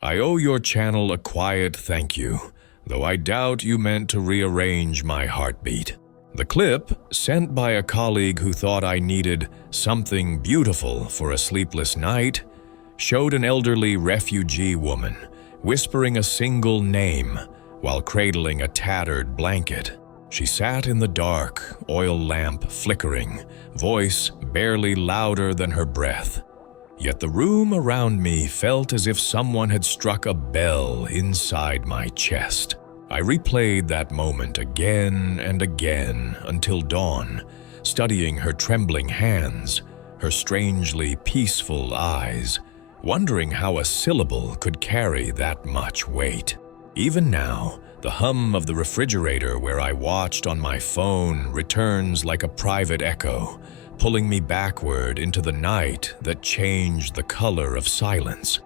I owe your channel a quiet thank you, though I doubt you meant to rearrange my heartbeat. The clip, sent by a colleague who thought I needed something beautiful for a sleepless night, showed an elderly refugee woman whispering a single name while cradling a tattered blanket. She sat in the dark, oil lamp flickering, voice barely louder than her breath. Yet the room around me felt as if someone had struck a bell inside my chest. I replayed that moment again and again until dawn, studying her trembling hands, her strangely peaceful eyes, wondering how a syllable could carry that much weight. Even now, the hum of the refrigerator where I watched on my phone returns like a private echo, pulling me backward into the night that changed the color of silence.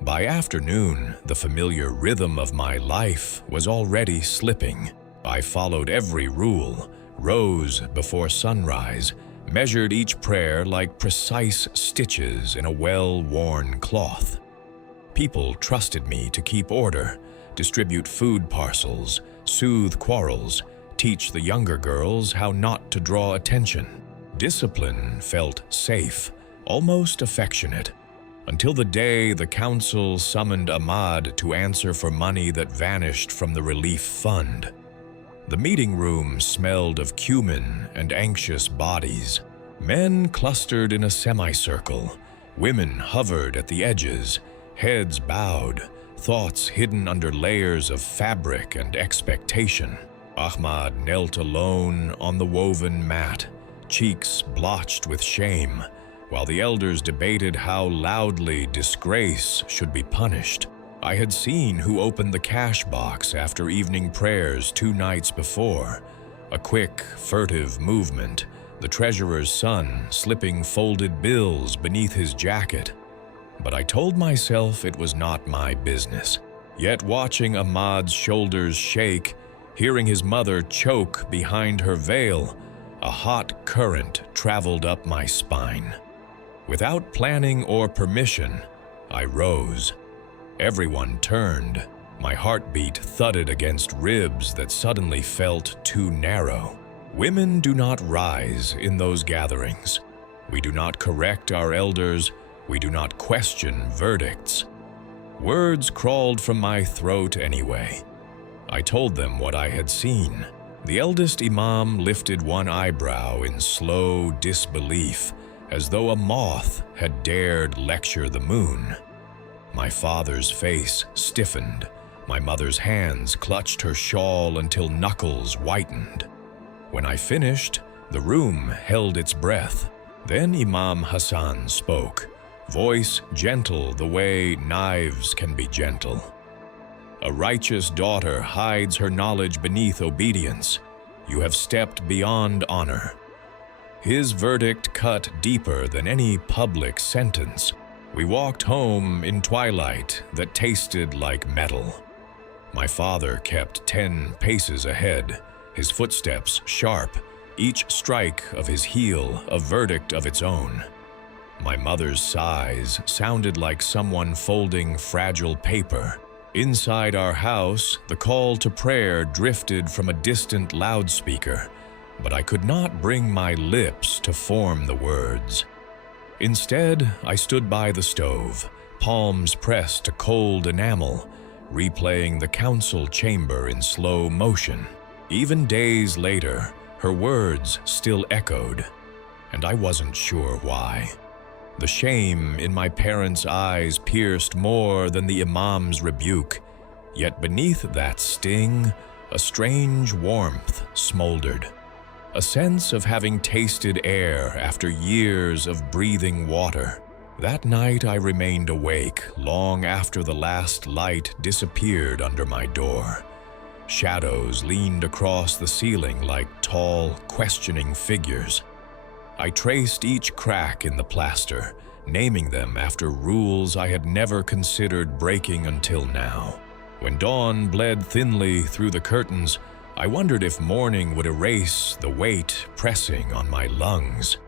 By afternoon, the familiar rhythm of my life was already slipping. I followed every rule, rose before sunrise, measured each prayer like precise stitches in a well-worn cloth. People trusted me to keep order, distribute food parcels, soothe quarrels, teach the younger girls how not to draw attention. Discipline felt safe, almost affectionate, until the day the council summoned Ahmad to answer for money that vanished from the relief fund. The meeting room smelled of cumin and anxious bodies. Men clustered in a semicircle, women hovered at the edges, heads bowed, thoughts hidden under layers of fabric and expectation. Ahmad knelt alone on the woven mat, cheeks blotched with shame, while the elders debated how loudly disgrace should be punished. I had seen who opened the cash box after evening prayers 2 nights before. A quick, furtive movement, the treasurer's son slipping folded bills beneath his jacket. But I told myself it was not my business. Yet watching Ahmad's shoulders shake, hearing his mother choke behind her veil, a hot current traveled up my spine. Without planning or permission, I rose. Everyone turned. My heartbeat thudded against ribs that suddenly felt too narrow. Women do not rise in those gatherings. We do not correct our elders. We do not question verdicts. Words crawled from my throat anyway. I told them what I had seen. The eldest imam lifted one eyebrow in slow disbelief, as though a moth had dared lecture the moon. My father's face stiffened. My mother's hands clutched her shawl until knuckles whitened. When I finished, the room held its breath. Then Imam Hassan spoke, voice gentle the way knives can be gentle. A righteous daughter hides her knowledge beneath obedience. You have stepped beyond honor. His verdict cut deeper than any public sentence. We walked home in twilight that tasted like metal. My father kept 10 paces ahead, his footsteps sharp, each strike of his heel a verdict of its own. My mother's sighs sounded like someone folding fragile paper. Inside our house, the call to prayer drifted from a distant loudspeaker, but I could not bring my lips to form the words. Instead, I stood by the stove, palms pressed to cold enamel, replaying the council chamber in slow motion. Even days later, her words still echoed, and I wasn't sure why. The shame in my parents' eyes pierced more than the imam's rebuke, yet beneath that sting, a strange warmth smoldered. A sense of having tasted air after years of breathing water. That night I remained awake long after the last light disappeared under my door. Shadows leaned across the ceiling like tall, questioning figures. I traced each crack in the plaster, naming them after rules I had never considered breaking until now. When dawn bled thinly through the curtains, I wondered if morning would erase the weight pressing on my lungs.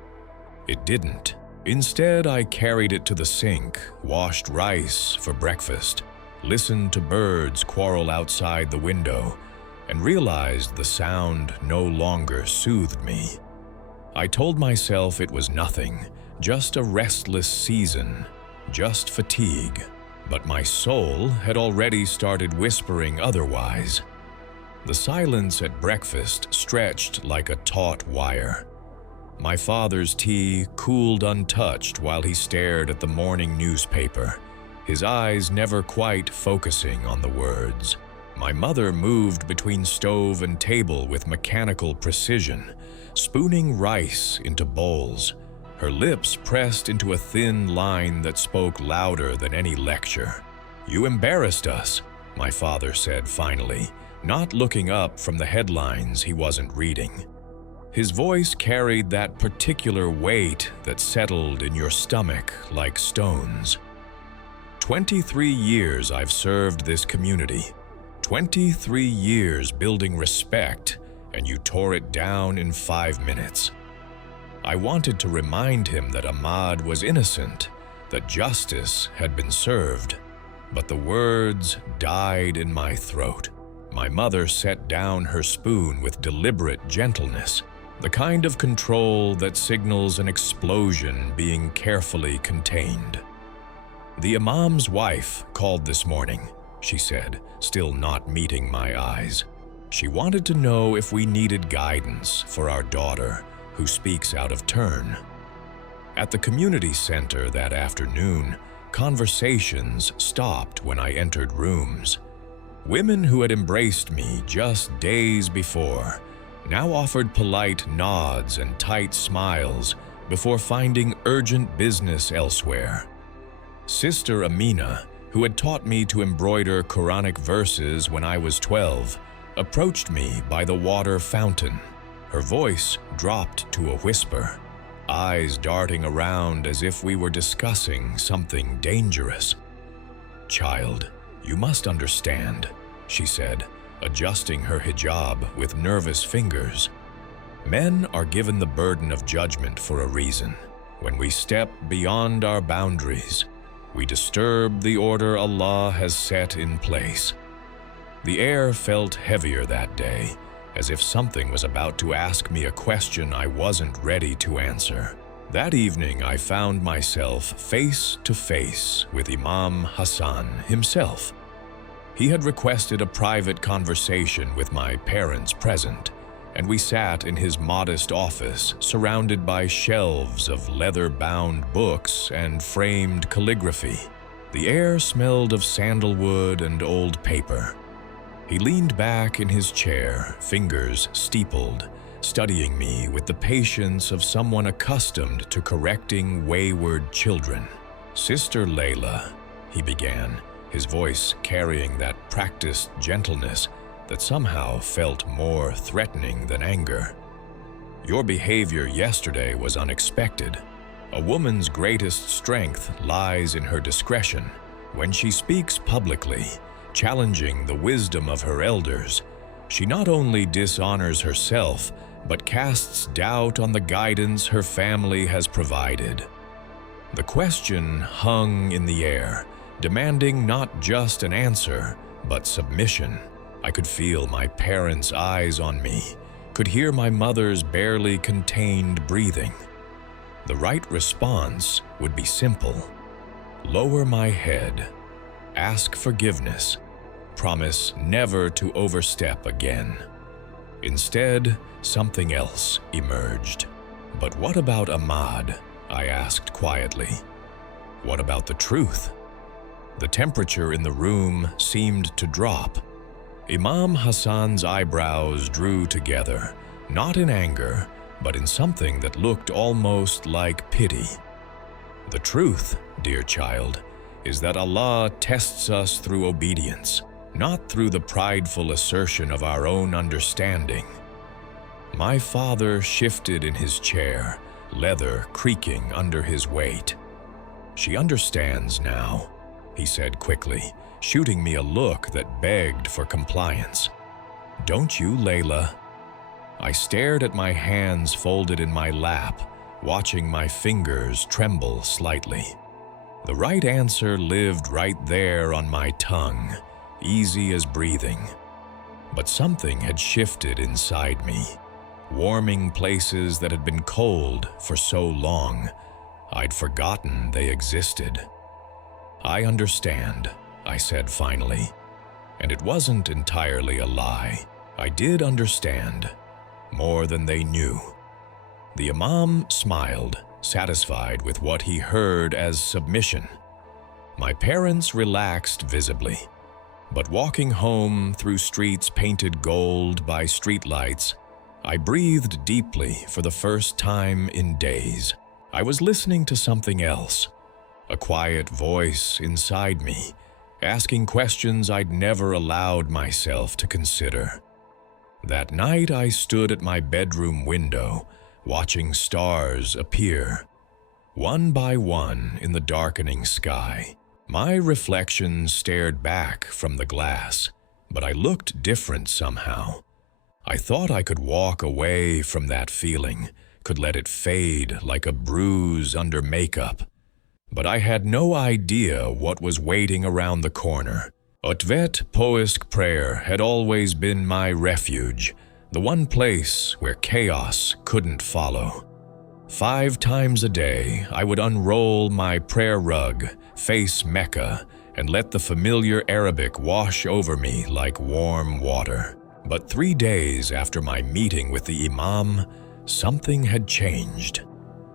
It didn't. Instead, I carried it to the sink, washed rice for breakfast, listened to birds quarrel outside the window, and realized the sound no longer soothed me. I told myself it was nothing, just a restless season, just fatigue. But my soul had already started whispering otherwise. The silence at breakfast stretched like a taut wire. My father's tea cooled untouched while he stared at the morning newspaper, his eyes never quite focusing on the words. My mother moved between stove and table with mechanical precision, spooning rice into bowls, her lips pressed into a thin line that spoke louder than any lecture. "You embarrassed us," my father said finally, not looking up from the headlines he wasn't reading. His voice carried that particular weight that settled in your stomach like stones. 23 years I've served this community. 23 years building respect, and you tore it down in 5 minutes. I wanted to remind him that Ahmad was innocent, that justice had been served, but the words died in my throat. My mother set down her spoon with deliberate gentleness, the kind of control that signals an explosion being carefully contained. "The Imam's wife called this morning," she said, still not meeting my eyes. "She wanted to know if we needed guidance for our daughter, who speaks out of turn." At the community center that afternoon, conversations stopped when I entered rooms. Women who had embraced me just days before now offered polite nods and tight smiles before finding urgent business elsewhere. Sister Amina, who had taught me to embroider Quranic verses when I was 12, approached me by the water fountain. Her voice dropped to a whisper, eyes darting around as if we were discussing something dangerous. "Child, you must understand," she said, adjusting her hijab with nervous fingers. "Men are given the burden of judgment for a reason. When we step beyond our boundaries, we disturb the order Allah has set in place." The air felt heavier that day, as if something was about to ask me a question I wasn't ready to answer. That evening, I found myself face to face with Imam Hassan himself. He had requested a private conversation with my parents present, and we sat in his modest office surrounded by shelves of leather-bound books and framed calligraphy. The air smelled of sandalwood and old paper. He leaned back in his chair, fingers steepled, studying me with the patience of someone accustomed to correcting wayward children. "Sister Layla," he began, his voice carrying that practiced gentleness that somehow felt more threatening than anger. "Your behavior yesterday was unexpected. A woman's greatest strength lies in her discretion. When she speaks publicly, challenging the wisdom of her elders, she not only dishonors herself, but casts doubt on the guidance her family has provided." The question hung in the air, demanding not just an answer, but submission. I could feel my parents' eyes on me, could hear my mother's barely contained breathing. The right response would be simple. Lower my head, ask forgiveness, promise never to overstep again. Instead, something else emerged. "But what about Ahmad?" I asked quietly. "What about the truth?" The temperature in the room seemed to drop. Imam Hassan's eyebrows drew together, not in anger, but in something that looked almost like pity. "The truth, dear child, is that Allah tests us through obedience, not through the prideful assertion of our own understanding." My father shifted in his chair, leather creaking under his weight. "She understands now," he said quickly, shooting me a look that begged for compliance. "Don't you, Layla?" I stared at my hands folded in my lap, watching my fingers tremble slightly. The right answer lived right there on my tongue, easy as breathing. But something had shifted inside me, warming places that had been cold for so long, I'd forgotten they existed. "I understand," I said finally. And it wasn't entirely a lie. I did understand, more than they knew. The Imam smiled, satisfied with what he heard as submission. My parents relaxed visibly. But walking home through streets painted gold by streetlights, I breathed deeply for the first time in days. I was listening to something else, a quiet voice inside me, asking questions I'd never allowed myself to consider. That night I stood at my bedroom window, watching stars appear, one by one in the darkening sky. My reflection stared back from the glass, but I looked different somehow. I thought I could walk away from that feeling, could let it fade like a bruise under makeup. But I had no idea what was waiting around the corner. Otvet Poisk prayer had always been my refuge, the one place where chaos couldn't follow. 5 times a day, I would unroll my prayer rug, face Mecca, and let the familiar Arabic wash over me like warm water. But 3 days after my meeting with the Imam, something had changed.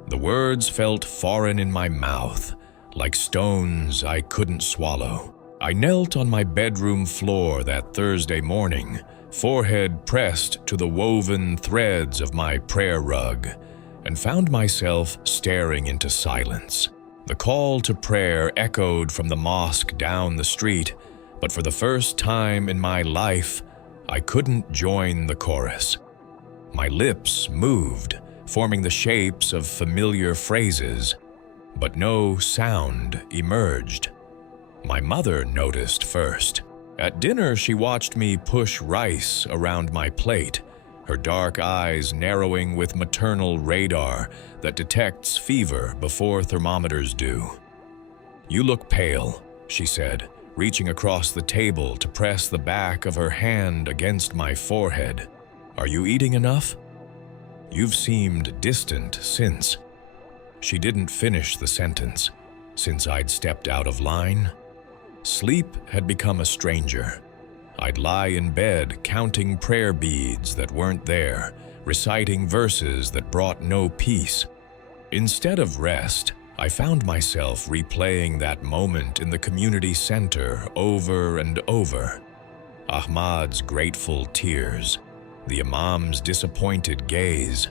The words felt foreign in my mouth, like stones I couldn't swallow. I knelt on my bedroom floor that Thursday morning, forehead pressed to the woven threads of my prayer rug, and found myself staring into silence. The call to prayer echoed from the mosque down the street, but for the first time in my life, I couldn't join the chorus. My lips moved, forming the shapes of familiar phrases, but no sound emerged. My mother noticed first. At dinner, she watched me push rice around my plate, her dark eyes narrowing with maternal radar that detects fever before thermometers do. "You look pale," she said, reaching across the table to press the back of her hand against my forehead. "Are you eating enough? You've seemed distant since." She didn't finish the sentence, since I'd stepped out of line. Sleep had become a stranger. I'd lie in bed counting prayer beads that weren't there, reciting verses that brought no peace. Instead of rest, I found myself replaying that moment in the community center over and over. Ahmad's grateful tears, the Imam's disappointed gaze.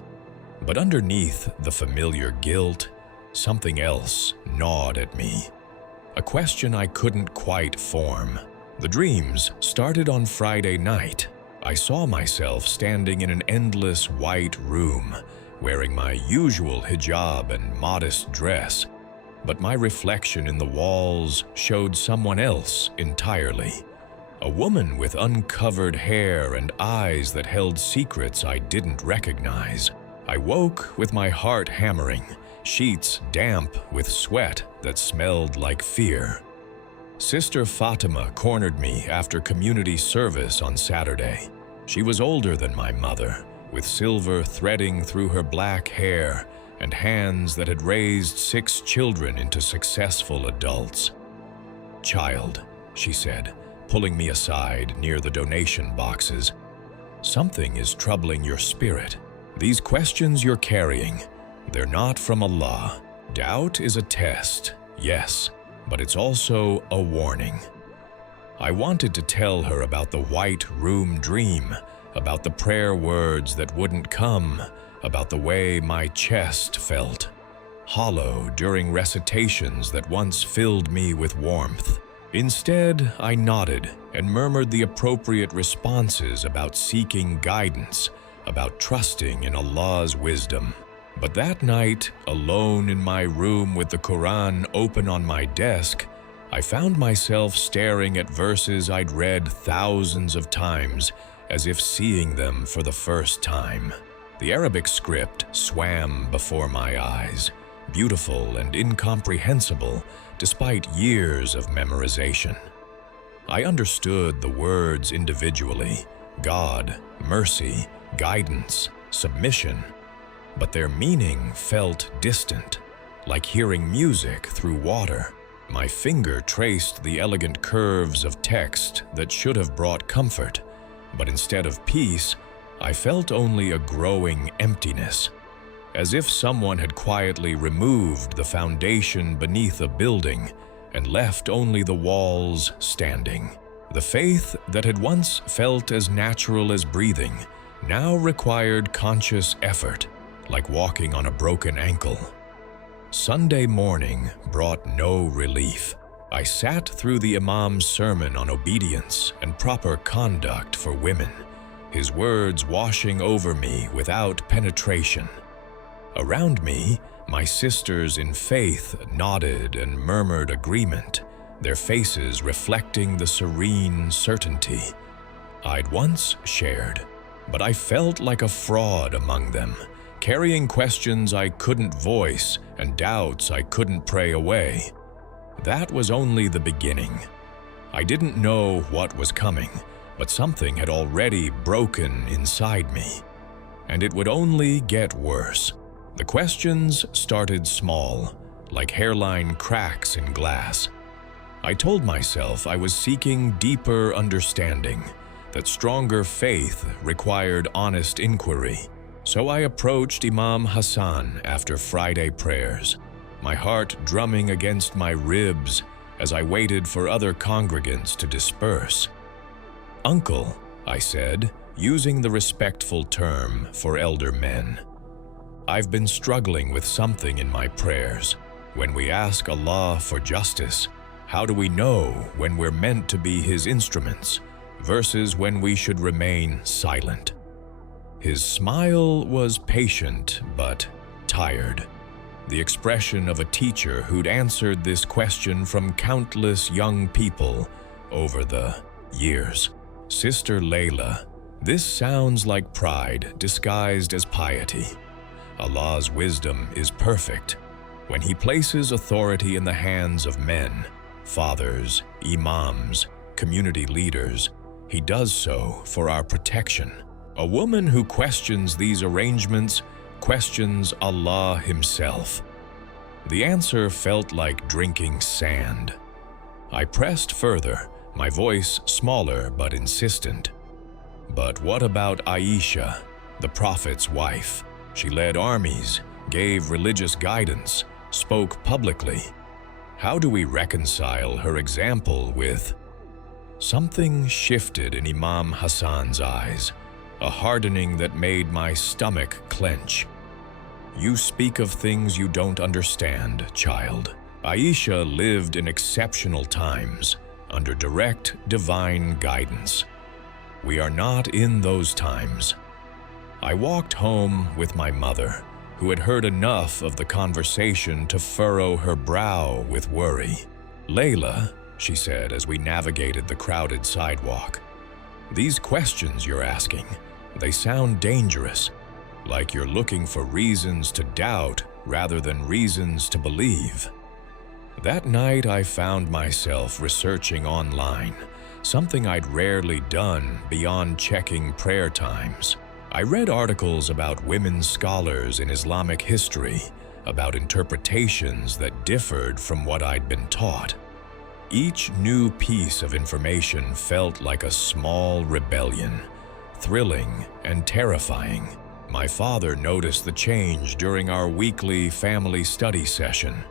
But underneath the familiar guilt, something else gnawed at me. A question I couldn't quite form. The dreams started on Friday night. I saw myself standing in an endless white room, wearing my usual hijab and modest dress, but my reflection in the walls showed someone else entirely. A woman with uncovered hair and eyes that held secrets I didn't recognize. I woke with my heart hammering, sheets damp with sweat that smelled like fear. Sister Fatima cornered me after community service on Saturday. She was older than my mother, with silver threading through her black hair and hands that had raised 6 children into successful adults. "Child," she said, pulling me aside near the donation boxes, "something is troubling your spirit. These questions you're carrying, they're not from Allah. Doubt is a test, yes, but it's also a warning." I wanted to tell her about the white room dream, about the prayer words that wouldn't come, about the way my chest felt, hollow during recitations that once filled me with warmth. Instead, I nodded and murmured the appropriate responses about seeking guidance, about trusting in Allah's wisdom. But that night, alone in my room with the Quran open on my desk, I found myself staring at verses I'd read thousands of times, as if seeing them for the first time. The Arabic script swam before my eyes, beautiful and incomprehensible despite years of memorization. I understood the words individually: God, mercy, guidance, submission, but their meaning felt distant, like hearing music through water. My finger traced the elegant curves of text that should have brought comfort, but instead of peace, I felt only a growing emptiness, as if someone had quietly removed the foundation beneath a building and left only the walls standing. The faith that had once felt as natural as breathing now required conscious effort, like walking on a broken ankle. Sunday morning brought no relief. I sat through the Imam's sermon on obedience and proper conduct for women, his words washing over me without penetration. Around me, my sisters in faith nodded and murmured agreement, their faces reflecting the serene certainty I'd once shared. But I felt like a fraud among them, carrying questions I couldn't voice and doubts I couldn't pray away. That was only the beginning. I didn't know what was coming, but something had already broken inside me, and it would only get worse. The questions started small, like hairline cracks in glass. I told myself I was seeking deeper understanding, that stronger faith required honest inquiry. So I approached Imam Hassan after Friday prayers, my heart drumming against my ribs as I waited for other congregants to disperse. "Uncle," I said, using the respectful term for elder men, "I've been struggling with something in my prayers. When we ask Allah for justice, how do we know when we're meant to be His instruments versus when we should remain silent?" His smile was patient but tired, the expression of a teacher who'd answered this question from countless young people over the years. "Sister Layla, this sounds like pride disguised as piety. Allah's wisdom is perfect. When He places authority in the hands of men, fathers, imams, community leaders, He does so for our protection. A woman who questions these arrangements questions Allah Himself." The answer felt like drinking sand. I pressed further, my voice smaller but insistent. "But what about Aisha, the Prophet's wife? She led armies, gave religious guidance, spoke publicly. How do we reconcile her example with—" Something shifted in Imam Hassan's eyes, a hardening that made my stomach clench. "You speak of things you don't understand, child. Aisha lived in exceptional times, under direct divine guidance. We are not in those times." I walked home with my mother, who had heard enough of the conversation to furrow her brow with worry. "Layla," she said as we navigated the crowded sidewalk, "these questions you're asking, they sound dangerous, like you're looking for reasons to doubt rather than reasons to believe." That night I found myself researching online, something I'd rarely done beyond checking prayer times. I read articles about women scholars in Islamic history, about interpretations that differed from what I'd been taught. Each new piece of information felt like a small rebellion, thrilling and terrifying. My father noticed the change during our weekly family study session.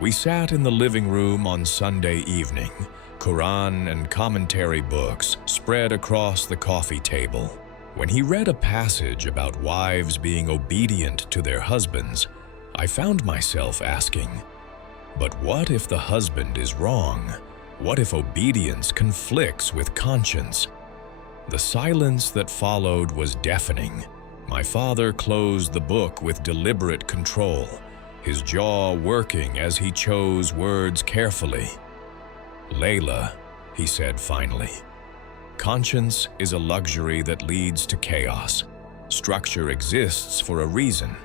We sat in the living room on Sunday evening, Quran and commentary books spread across the coffee table. When he read a passage about wives being obedient to their husbands, I found myself asking, but what if the husband is wrong? What if obedience conflicts with conscience? The silence that followed was deafening. My father closed the book with deliberate control, his jaw working as he chose words carefully. "Layla," he said finally, "conscience is a luxury that leads to chaos. Structure exists for a reason.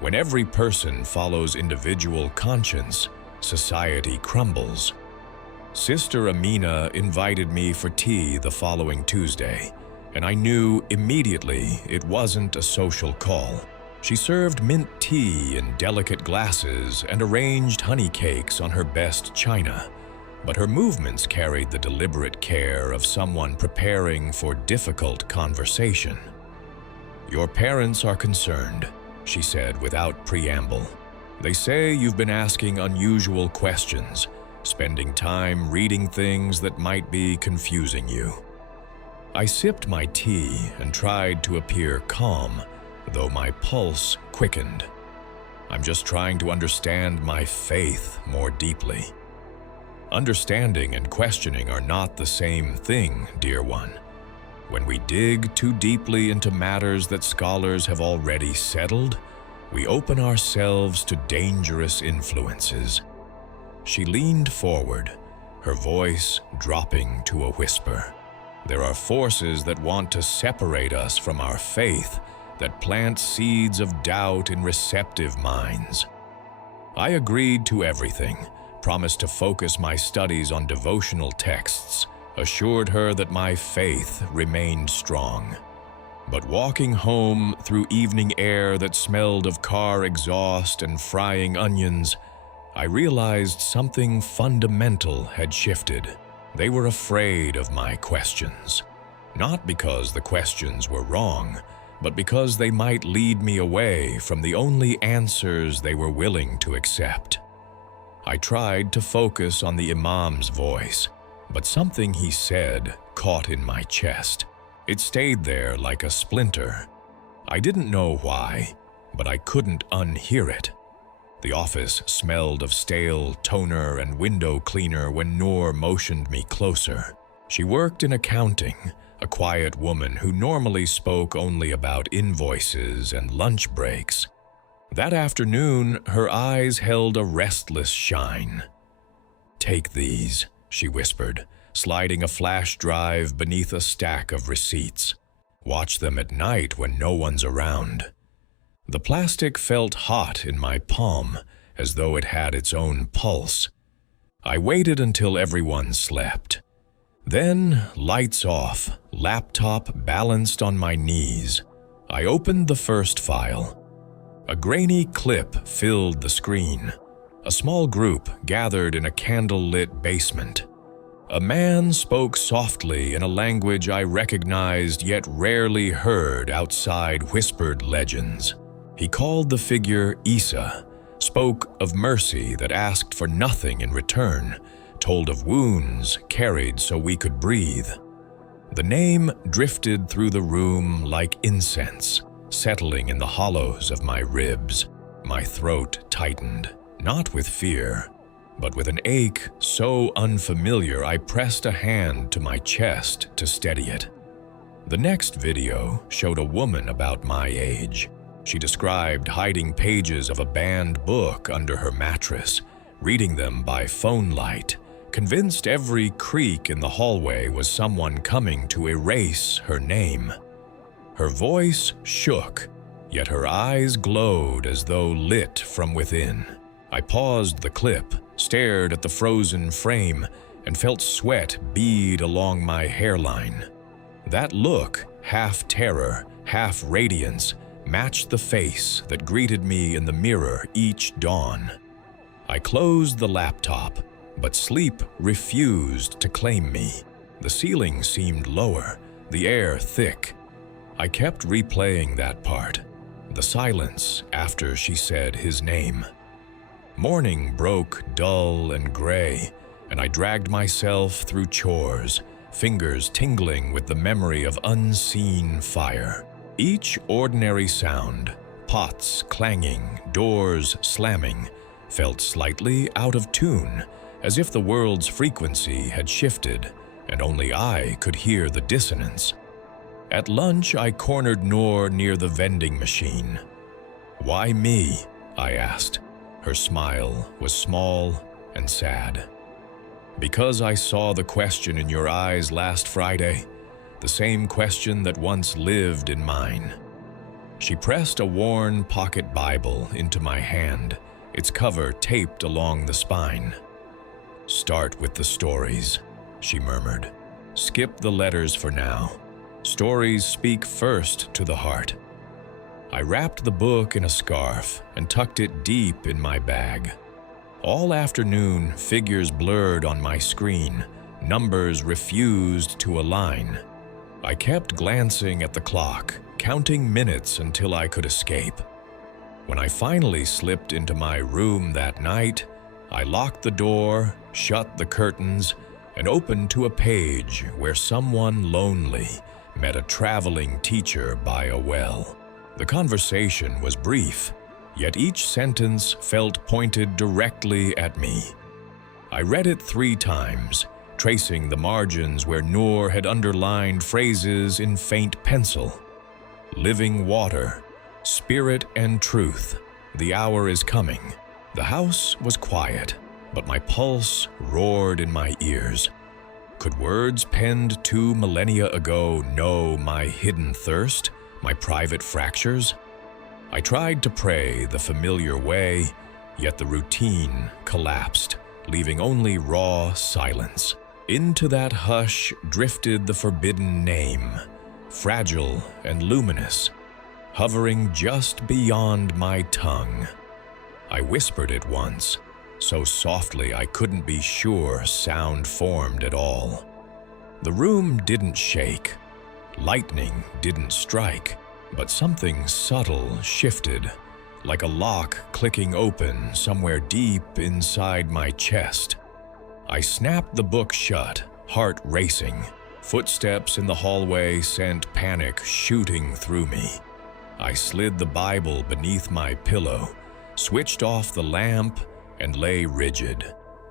When every person follows individual conscience, society crumbles. Sister Amina invited me for tea the following Tuesday, and I knew immediately it wasn't a social call. She served mint tea in delicate glasses and arranged honey cakes on her best china, but her movements carried the deliberate care of someone preparing for difficult conversation. "Your parents are concerned," she said without preamble. "They say you've been asking unusual questions, spending time reading things that might be confusing you." I sipped my tea and tried to appear calm, though my pulse quickened. "I'm just trying to understand my faith more deeply." Understanding and questioning are not the same thing, dear one. When we dig too deeply into matters that scholars have already settled, we open ourselves to dangerous influences. She leaned forward, her voice dropping to a whisper. "There are forces that want to separate us from our faith, that plant seeds of doubt in receptive minds." I agreed to everything, promised to focus my studies on devotional texts, assured her that my faith remained strong. But walking home through evening air that smelled of car exhaust and frying onions, I realized something fundamental had shifted. They were afraid of my questions. Not because the questions were wrong, but because they might lead me away from the only answers they were willing to accept. I tried to focus on the Imam's voice, but something he said caught in my chest. It stayed there like a splinter. I didn't know why, but I couldn't unhear it. The office smelled of stale toner and window cleaner when Noor motioned me closer. She worked in accounting, a quiet woman who normally spoke only about invoices and lunch breaks. That afternoon, her eyes held a restless shine. "Take these," she whispered, sliding a flash drive beneath a stack of receipts. "Watch them at night when no one's around." The plastic felt hot in my palm, as though it had its own pulse. I waited until everyone slept. Then, lights off, laptop balanced on my knees, I opened the first file. A grainy clip filled the screen. A small group gathered in a candle-lit basement. A man spoke softly in a language I recognized yet rarely heard outside whispered legends. He called the figure Isa, spoke of mercy that asked for nothing in return, told of wounds carried so we could breathe. The name drifted through the room like incense, settling in the hollows of my ribs. My throat tightened, not with fear, but with an ache so unfamiliar I pressed a hand to my chest to steady it. The next video showed a woman about my age. She described hiding pages of a banned book under her mattress, reading them by phone light, convinced every creak in the hallway was someone coming to erase her name. Her voice shook, yet her eyes glowed as though lit from within. I paused the clip, stared at the frozen frame, and felt sweat bead along my hairline. That look, half terror, half radiance, matched the face that greeted me in the mirror each dawn. I closed the laptop, but sleep refused to claim me. The ceiling seemed lower, the air thick. I kept replaying that part, the silence after she said his name. Morning broke dull and gray, and I dragged myself through chores, fingers tingling with the memory of unseen fire. Each ordinary sound, pots clanging, doors slamming, felt slightly out of tune, as if the world's frequency had shifted, and only I could hear the dissonance. At lunch, I cornered Noor near the vending machine. "Why me?" I asked. Her smile was small and sad. "Because I saw the question in your eyes last Friday, the same question that once lived in mine." She pressed a worn pocket Bible into my hand, its cover taped along the spine. "Start with the stories," she murmured. "Skip the letters for now. Stories speak first to the heart." I wrapped the book in a scarf and tucked it deep in my bag. All afternoon, figures blurred on my screen. Numbers refused to align. I kept glancing at the clock, counting minutes until I could escape. When I finally slipped into my room that night, I locked the door, shut the curtains, and opened to a page where someone lonely met a traveling teacher by a well. The conversation was brief, yet each sentence felt pointed directly at me. I read it 3 times, tracing the margins where Noor had underlined phrases in faint pencil. "Living water, spirit and truth, the hour is coming." The house was quiet, but my pulse roared in my ears. Could words penned 2 millennia ago know my hidden thirst, my private fractures? I tried to pray the familiar way, yet the routine collapsed, leaving only raw silence. Into that hush drifted the forbidden name, fragile and luminous, hovering just beyond my tongue. I whispered it once, so softly I couldn't be sure sound formed at all. The room didn't shake, lightning didn't strike, but something subtle shifted, like a lock clicking open somewhere deep inside my chest. I snapped the book shut, heart racing. Footsteps in the hallway sent panic shooting through me. I slid the Bible beneath my pillow, switched off the lamp, and lay rigid,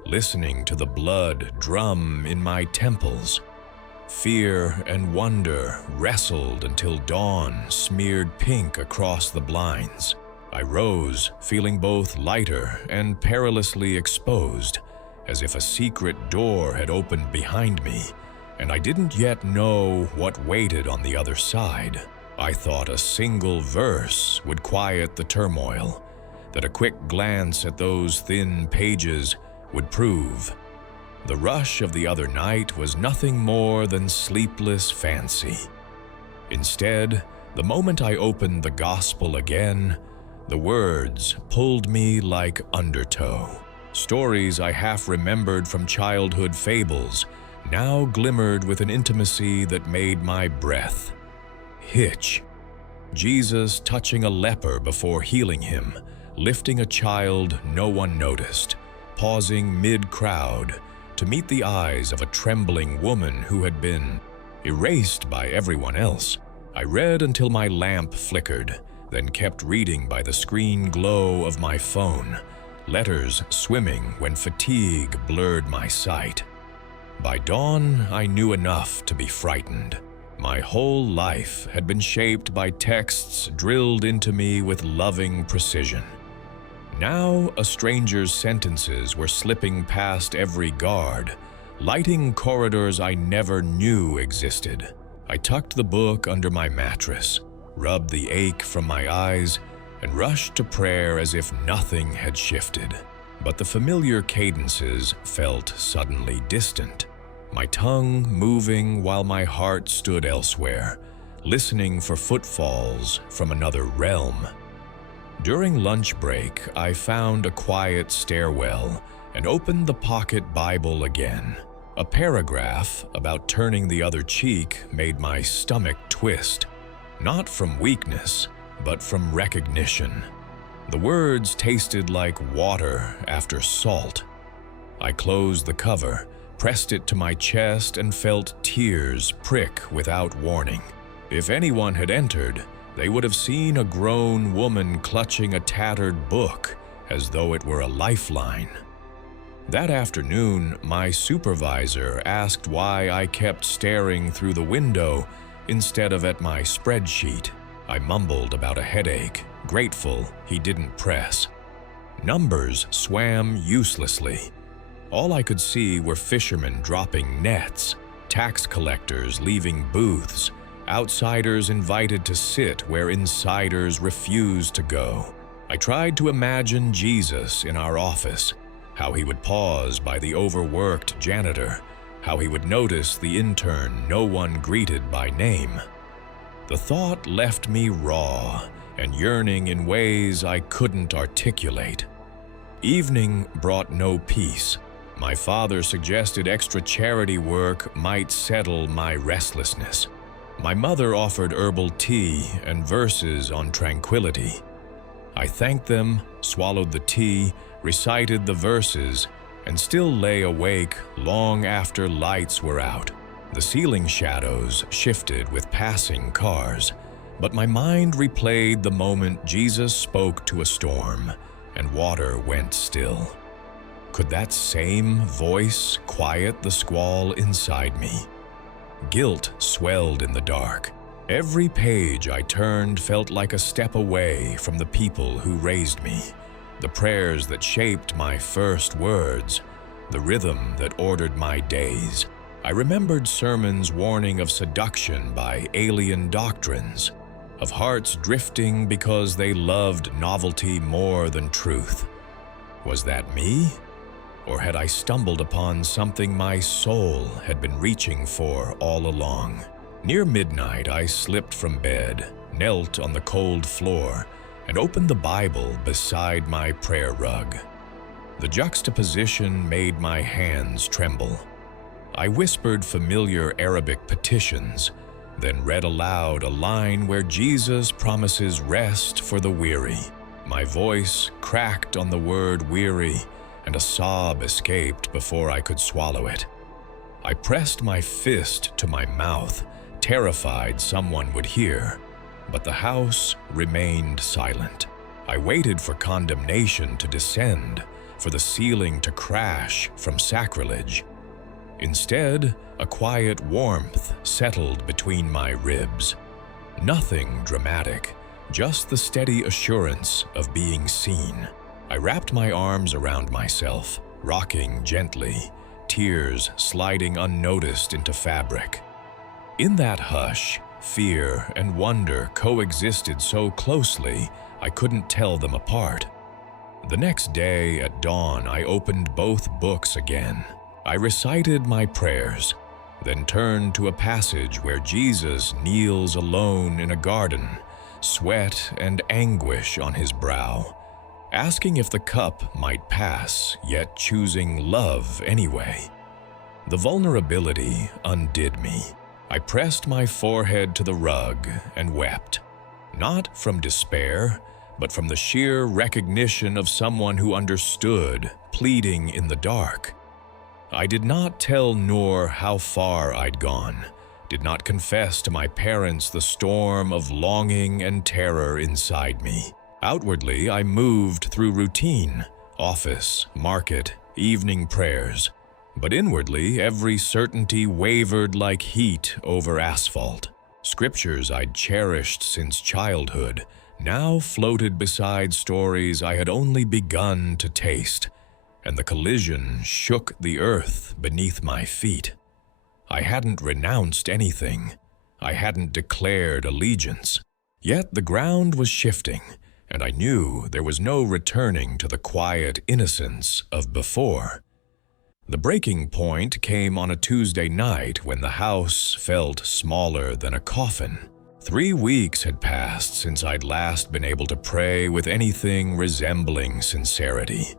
listening to the blood drum in my temples. Fear and wonder wrestled until dawn smeared pink across the blinds. I rose, feeling both lighter and perilously exposed, as if a secret door had opened behind me, and I didn't yet know what waited on the other side. I thought a single verse would quiet the turmoil, that a quick glance at those thin pages would prove. The rush of the other night was nothing more than sleepless fancy. Instead, the moment I opened the gospel again, the words pulled me like undertow. Stories I half remembered from childhood fables now glimmered with an intimacy that made my breath hitch. Jesus touching a leper before healing him, lifting a child no one noticed, pausing mid-crowd to meet the eyes of a trembling woman who had been erased by everyone else. I read until my lamp flickered, then kept reading by the screen glow of my phone, letters swimming when fatigue blurred my sight. By dawn, I knew enough to be frightened. My whole life had been shaped by texts drilled into me with loving precision. Now, a stranger's sentences were slipping past every guard, lighting corridors I never knew existed. I tucked the book under my mattress, rubbed the ache from my eyes, and rushed to prayer as if nothing had shifted. But the familiar cadences felt suddenly distant, my tongue moving while my heart stood elsewhere, listening for footfalls from another realm. During lunch break, I found a quiet stairwell and opened the pocket Bible again. A paragraph about turning the other cheek made my stomach twist, not from weakness, but from recognition. The words tasted like water after salt. I closed the cover, pressed it to my chest, and felt tears prick without warning. If anyone had entered, they would have seen a grown woman clutching a tattered book as though it were a lifeline. That afternoon, my supervisor asked why I kept staring through the window instead of at my spreadsheet. I mumbled about a headache, grateful he didn't press. Numbers swam uselessly. All I could see were fishermen dropping nets, tax collectors leaving booths, outsiders invited to sit where insiders refused to go. I tried to imagine Jesus in our office, how he would pause by the overworked janitor, how he would notice the intern no one greeted by name. The thought left me raw and yearning in ways I couldn't articulate. Evening brought no peace. My father suggested extra charity work might settle my restlessness. My mother offered herbal tea and verses on tranquility. I thanked them, swallowed the tea, recited the verses, and still lay awake long after lights were out. The ceiling shadows shifted with passing cars, but my mind replayed the moment Jesus spoke to a storm and water went still. Could that same voice quiet the squall inside me? Guilt swelled in the dark. Every page I turned felt like a step away from the people who raised me, the prayers that shaped my first words, the rhythm that ordered my days. I remembered sermons warning of seduction by alien doctrines, of hearts drifting because they loved novelty more than truth. Was that me? Or had I stumbled upon something my soul had been reaching for all along? Near midnight, I slipped from bed, knelt on the cold floor, and opened the Bible beside my prayer rug. The juxtaposition made my hands tremble. I whispered familiar Arabic petitions, then read aloud a line where Jesus promises rest for the weary. My voice cracked on the word weary, and a sob escaped before I could swallow it. I pressed my fist to my mouth, terrified someone would hear, but the house remained silent. I waited for condemnation to descend, for the ceiling to crash from sacrilege. Instead, a quiet warmth settled between my ribs. Nothing dramatic, just the steady assurance of being seen. I wrapped my arms around myself, rocking gently, tears sliding unnoticed into fabric. In that hush, fear and wonder coexisted so closely I couldn't tell them apart. The next day at dawn, I opened both books again. I recited my prayers, then turned to a passage where Jesus kneels alone in a garden, sweat and anguish on his brow, asking if the cup might pass, yet choosing love anyway. The vulnerability undid me. I pressed my forehead to the rug and wept, not from despair, but from the sheer recognition of someone who understood, pleading in the dark. I did not tell Noor how far I'd gone, did not confess to my parents the storm of longing and terror inside me. Outwardly, I moved through routine, office, market, evening prayers, but inwardly, every certainty wavered like heat over asphalt. Scriptures I'd cherished since childhood now floated beside stories I had only begun to taste, and the collision shook the earth beneath my feet. I hadn't renounced anything. I hadn't declared allegiance. Yet the ground was shifting, and I knew there was no returning to the quiet innocence of before. The breaking point came on a Tuesday night when the house felt smaller than a coffin. 3 weeks had passed since I'd last been able to pray with anything resembling sincerity.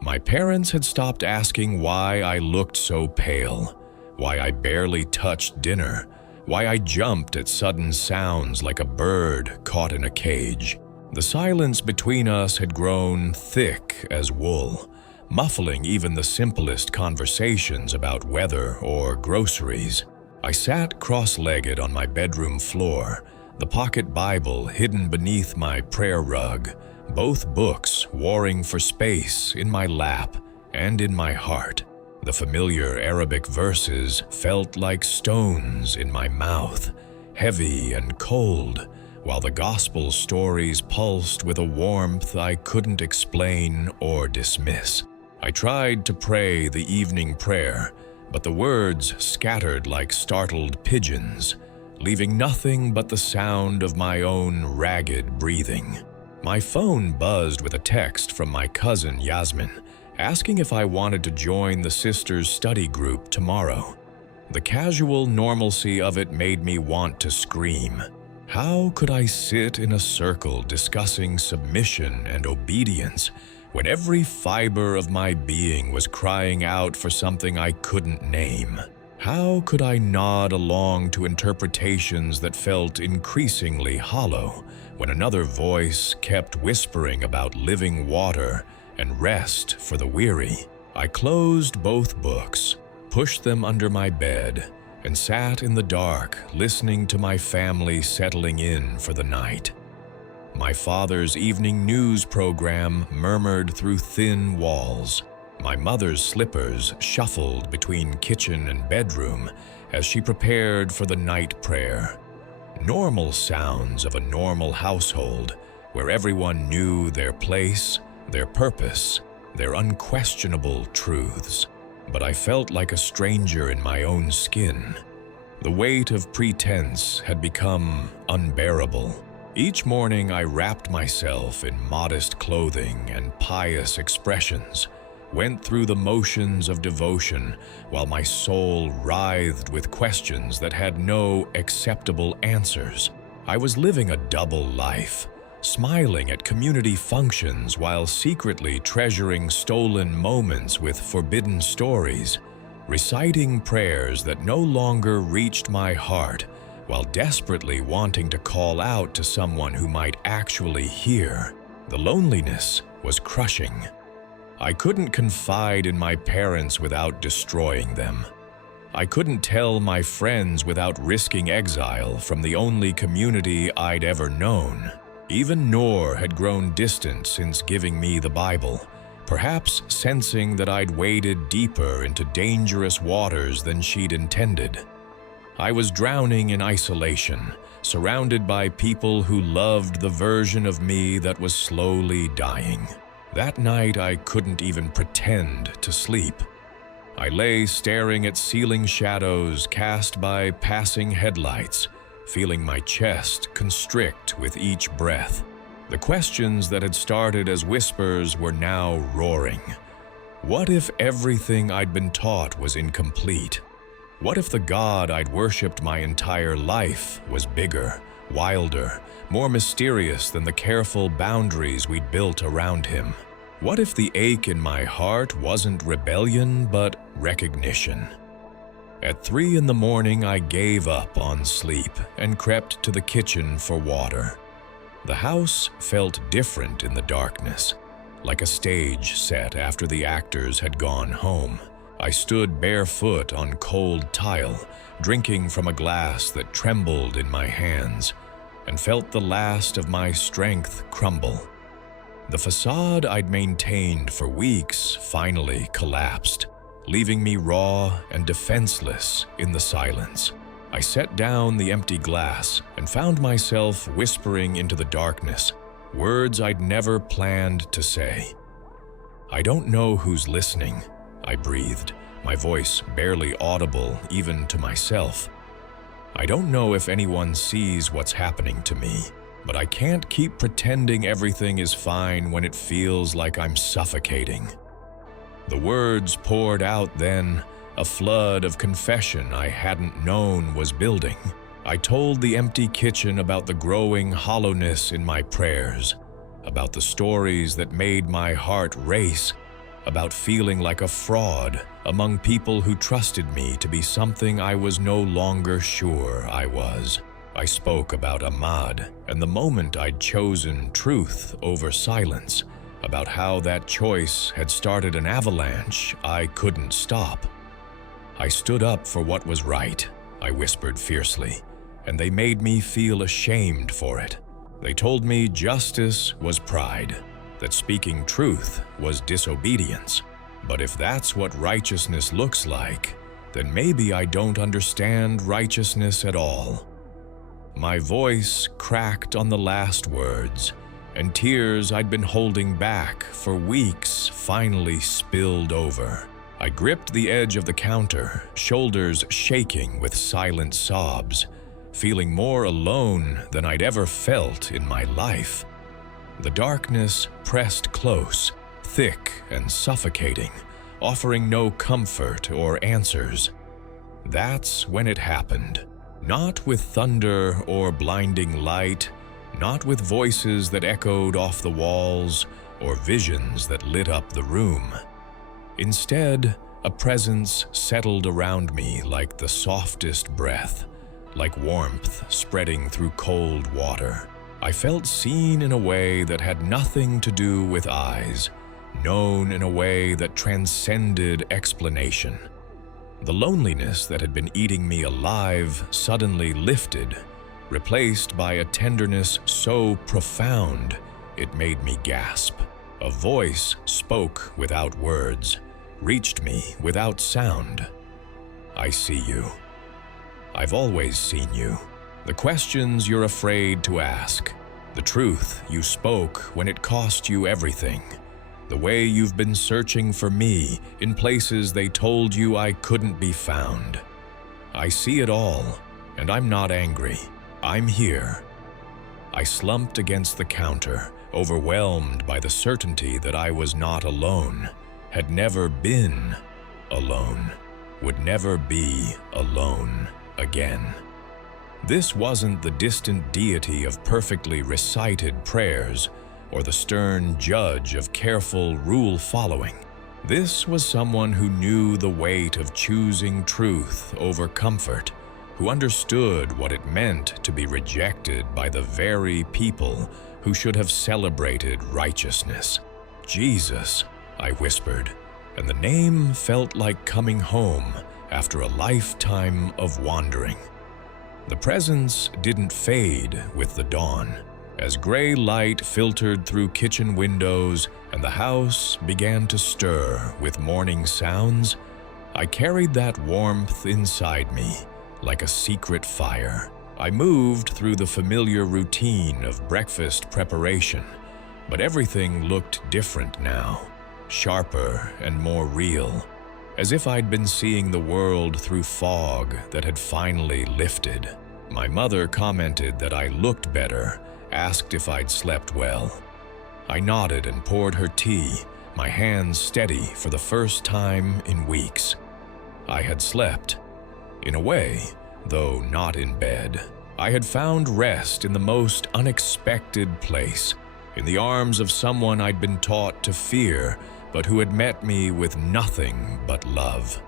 My parents had stopped asking why I looked so pale, why I barely touched dinner, why I jumped at sudden sounds like a bird caught in a cage. The silence between us had grown thick as wool, muffling even the simplest conversations about weather or groceries. I sat cross-legged on my bedroom floor, the pocket Bible hidden beneath my prayer rug, both books warring for space in my lap and in my heart. The familiar Arabic verses felt like stones in my mouth, heavy and cold, while the gospel stories pulsed with a warmth I couldn't explain or dismiss. I tried to pray the evening prayer, but the words scattered like startled pigeons, leaving nothing but the sound of my own ragged breathing. My phone buzzed with a text from my cousin Yasmin, asking if I wanted to join the sisters' study group tomorrow. The casual normalcy of it made me want to scream. How could I sit in a circle discussing submission and obedience when every fiber of my being was crying out for something I couldn't name? How could I nod along to interpretations that felt increasingly hollow when another voice kept whispering about living water and rest for the weary? I closed both books, pushed them under my bed, and sat in the dark listening to my family settling in for the night. My father's evening news program murmured through thin walls. My mother's slippers shuffled between kitchen and bedroom as she prepared for the night prayer. Normal sounds of a normal household where everyone knew their place, their purpose, their unquestionable truths. But I felt like a stranger in my own skin. The weight of pretense had become unbearable. Each morning I wrapped myself in modest clothing and pious expressions, went through the motions of devotion while my soul writhed with questions that had no acceptable answers. I was living a double life, smiling at community functions while secretly treasuring stolen moments with forbidden stories, reciting prayers that no longer reached my heart while desperately wanting to call out to someone who might actually hear. The loneliness was crushing. I couldn't confide in my parents without destroying them. I couldn't tell my friends without risking exile from the only community I'd ever known. Even Noor had grown distant since giving me the Bible, perhaps sensing that I'd waded deeper into dangerous waters than she'd intended. I was drowning in isolation, surrounded by people who loved the version of me that was slowly dying. That night, I couldn't even pretend to sleep. I lay staring at ceiling shadows cast by passing headlights, feeling my chest constrict with each breath. The questions that had started as whispers were now roaring. What if everything I'd been taught was incomplete? What if the God I'd worshipped my entire life was bigger, wilder, more mysterious than the careful boundaries we'd built around him? What if the ache in my heart wasn't rebellion but recognition? At 3 in the morning, I gave up on sleep and crept to the kitchen for water. The house felt different in the darkness, like a stage set after the actors had gone home. I stood barefoot on cold tile, drinking from a glass that trembled in my hands, and felt the last of my strength crumble. The facade I'd maintained for weeks finally collapsed, leaving me raw and defenseless in the silence. I set down the empty glass and found myself whispering into the darkness, words I'd never planned to say. I don't know who's listening, I breathed, my voice barely audible even to myself. I don't know if anyone sees what's happening to me, but I can't keep pretending everything is fine when it feels like I'm suffocating. The words poured out then, a flood of confession I hadn't known was building. I told the empty kitchen about the growing hollowness in my prayers, about the stories that made my heart race, about feeling like a fraud among people who trusted me to be something I was no longer sure I was. I spoke about Ahmad and the moment I'd chosen truth over silence, about how that choice had started an avalanche I couldn't stop. I stood up for what was right, I whispered fiercely, and they made me feel ashamed for it. They told me justice was pride, that speaking truth was disobedience. But if that's what righteousness looks like, then maybe I don't understand righteousness at all. My voice cracked on the last words, and tears I'd been holding back for weeks finally spilled over. I gripped the edge of the counter, shoulders shaking with silent sobs, feeling more alone than I'd ever felt in my life. The darkness pressed close, thick and suffocating, offering no comfort or answers. That's when it happened. Not with thunder or blinding light, not with voices that echoed off the walls or visions that lit up the room. Instead, a presence settled around me like the softest breath, like warmth spreading through cold water. I felt seen in a way that had nothing to do with eyes, known in a way that transcended explanation. The loneliness that had been eating me alive suddenly lifted, replaced by a tenderness so profound it made me gasp. A voice spoke without words, reached me without sound. I see you. I've always seen you. The questions you're afraid to ask, the truth you spoke when it cost you everything, the way you've been searching for me in places they told you I couldn't be found. I see it all, and I'm not angry. I'm here. I slumped against the counter, overwhelmed by the certainty that I was not alone, had never been alone, would never be alone again. This wasn't the distant deity of perfectly recited prayers or the stern judge of careful rule-following. This was someone who knew the weight of choosing truth over comfort, who understood what it meant to be rejected by the very people who should have celebrated righteousness. Jesus, I whispered, and the name felt like coming home after a lifetime of wandering. The presence didn't fade with the dawn. As gray light filtered through kitchen windows and the house began to stir with morning sounds, I carried that warmth inside me like a secret fire. I moved through the familiar routine of breakfast preparation, but everything looked different now, sharper and more real, as if I'd been seeing the world through fog that had finally lifted. My mother commented that I looked better, asked if I'd slept well. I nodded and poured her tea, my hands steady for the first time in weeks. I had slept. In a way, though not in bed. I had found rest in the most unexpected place, in the arms of someone I'd been taught to fear, but who had met me with nothing but love.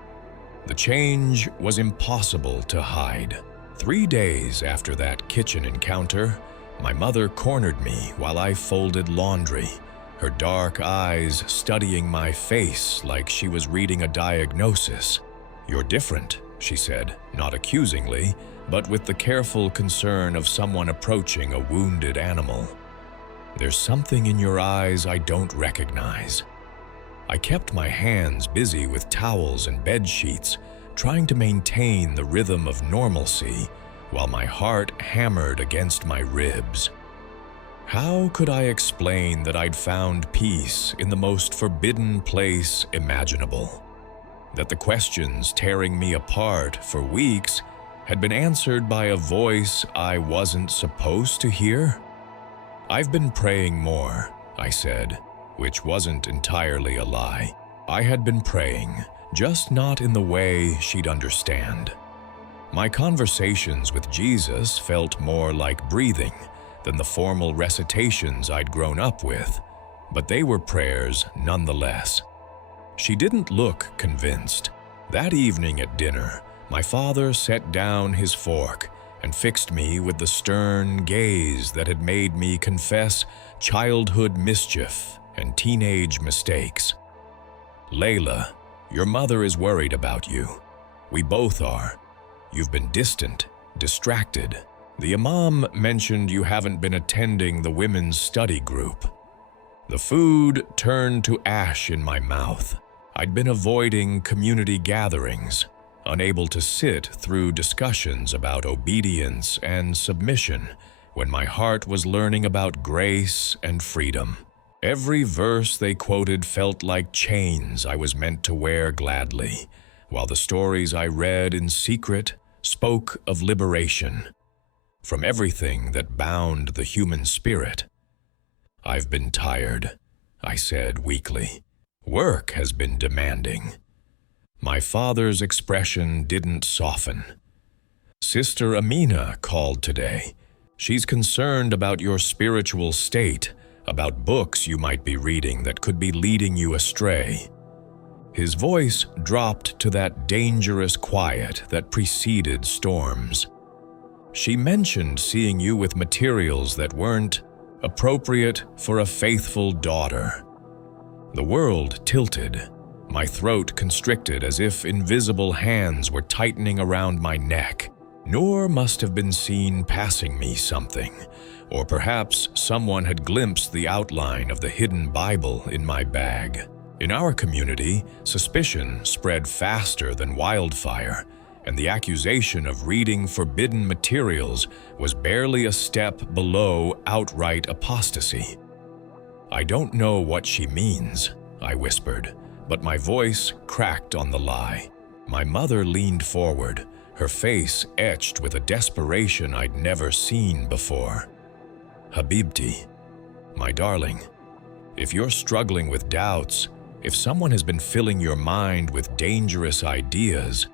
The change was impossible to hide. 3 days after that kitchen encounter, my mother cornered me while I folded laundry, her dark eyes studying my face like she was reading a diagnosis. "You're different," she said, not accusingly, but with the careful concern of someone approaching a wounded animal. "There's something in your eyes I don't recognize." I kept my hands busy with towels and bed sheets, trying to maintain the rhythm of normalcy, while my heart hammered against my ribs. How could I explain that I'd found peace in the most forbidden place imaginable? That the questions tearing me apart for weeks had been answered by a voice I wasn't supposed to hear? "I've been praying more," I said, which wasn't entirely a lie. I had been praying, just not in the way she'd understand. My conversations with Jesus felt more like breathing than the formal recitations I'd grown up with, but they were prayers nonetheless. She didn't look convinced. That evening at dinner, my father set down his fork and fixed me with the stern gaze that had made me confess childhood mischief and teenage mistakes. "Layla, your mother is worried about you. We both are. You've been distant, distracted. The imam mentioned you haven't been attending the women's study group." The food turned to ash in my mouth. I'd been avoiding community gatherings, unable to sit through discussions about obedience and submission when my heart was learning about grace and freedom. Every verse they quoted felt like chains I was meant to wear gladly, while the stories I read in secret spoke of liberation. from everything that bound the human spirit. "I've been tired," I said weakly. "Work has been demanding." My father's expression didn't soften. "Sister Amina called today. She's concerned about your spiritual state, about books you might be reading that could be leading you astray." His voice dropped to that dangerous quiet that preceded storms. "She mentioned seeing you with materials that weren't appropriate for a faithful daughter." The world tilted. My throat constricted as if invisible hands were tightening around my neck. Noor must have been seen passing me something, or perhaps someone had glimpsed the outline of the hidden Bible in my bag. In our community, suspicion spread faster than wildfire, and the accusation of reading forbidden materials was barely a step below outright apostasy. "I don't know what she means," I whispered, but my voice cracked on the lie. My mother leaned forward, her face etched with a desperation I'd never seen before. "Habibti, my darling, if you're struggling with doubts, if someone has been filling your mind with dangerous ideas,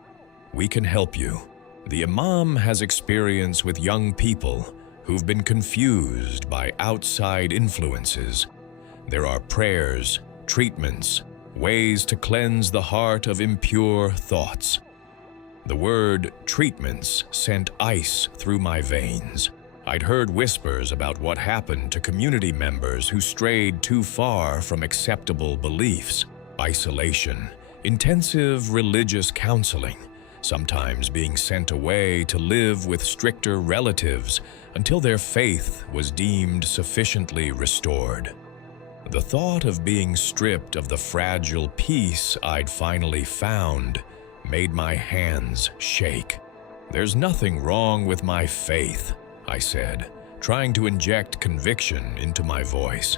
we can help you. The Imam has experience with young people who've been confused by outside influences. There are prayers, treatments, ways to cleanse the heart of impure thoughts." The word treatments sent ice through my veins. I'd heard whispers about what happened to community members who strayed too far from acceptable beliefs. Isolation, intensive religious counseling, sometimes being sent away to live with stricter relatives until their faith was deemed sufficiently restored. The thought of being stripped of the fragile peace I'd finally found made my hands shake. "There's nothing wrong with my faith," I said, trying to inject conviction into my voice.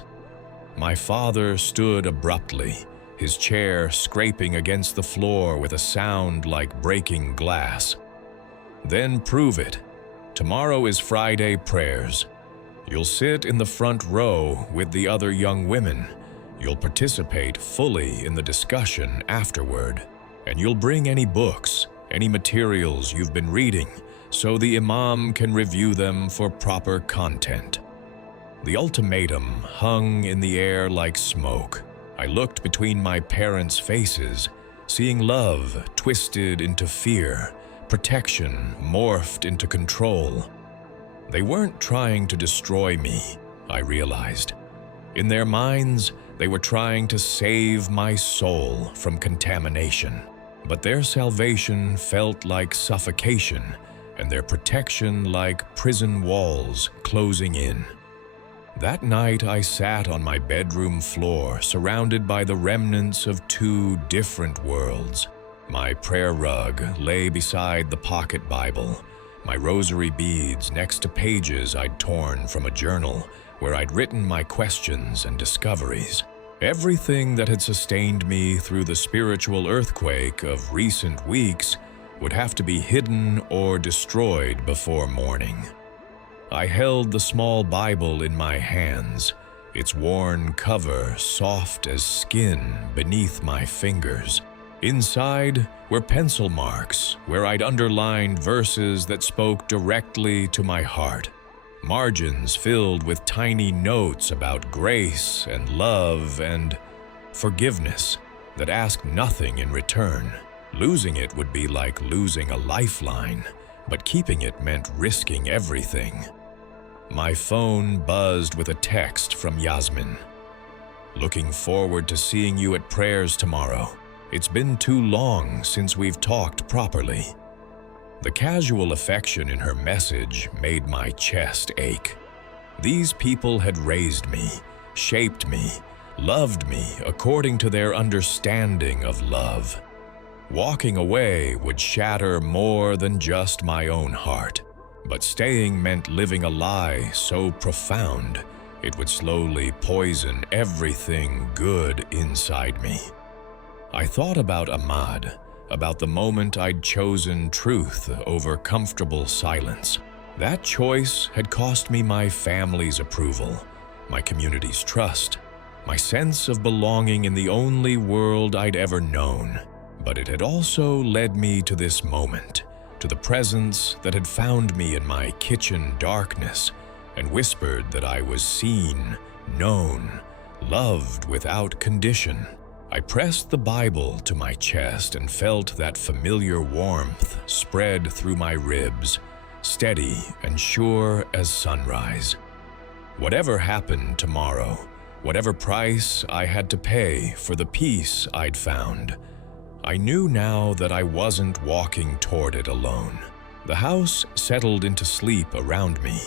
My father stood abruptly, his chair scraping against the floor with a sound like breaking glass. "Then prove it. Tomorrow is Friday prayers. You'll sit in the front row with the other young women. You'll participate fully in the discussion afterward. And you'll bring any books, any materials you've been reading, so the Imam can review them for proper content." The ultimatum hung in the air like smoke. I looked between my parents' faces, seeing love twisted into fear, protection morphed into control. They weren't trying to destroy me, I realized. In their minds, they were trying to save my soul from contamination. But their salvation felt like suffocation, and their protection like prison walls closing in. That night, I sat on my bedroom floor, surrounded by the remnants of two different worlds. My prayer rug lay beside the pocket Bible, my rosary beads next to pages I'd torn from a journal where I'd written my questions and discoveries. Everything that had sustained me through the spiritual earthquake of recent weeks would have to be hidden or destroyed before morning. I held the small Bible in my hands, its worn cover soft as skin beneath my fingers. Inside were pencil marks where I'd underlined verses that spoke directly to my heart. Margins filled with tiny notes about grace and love and forgiveness that asked nothing in return. Losing it would be like losing a lifeline, but keeping it meant risking everything. My phone buzzed with a text from Yasmin. "Looking forward to seeing you at prayers tomorrow. It's been too long since we've talked properly." The casual affection in her message made my chest ache. These people had raised me, shaped me, loved me according to their understanding of love. Walking away would shatter more than just my own heart, but staying meant living a lie so profound it would slowly poison everything good inside me. I thought about Ahmad, about the moment I'd chosen truth over comfortable silence. That choice had cost me my family's approval, my community's trust, my sense of belonging in the only world I'd ever known. But it had also led me to this moment, to the presence that had found me in my kitchen darkness and whispered that I was seen, known, loved without condition. I pressed the Bible to my chest and felt that familiar warmth spread through my ribs, steady and sure as sunrise. Whatever happened tomorrow, whatever price I had to pay for the peace I'd found, I knew now that I wasn't walking toward it alone. The house settled into sleep around me,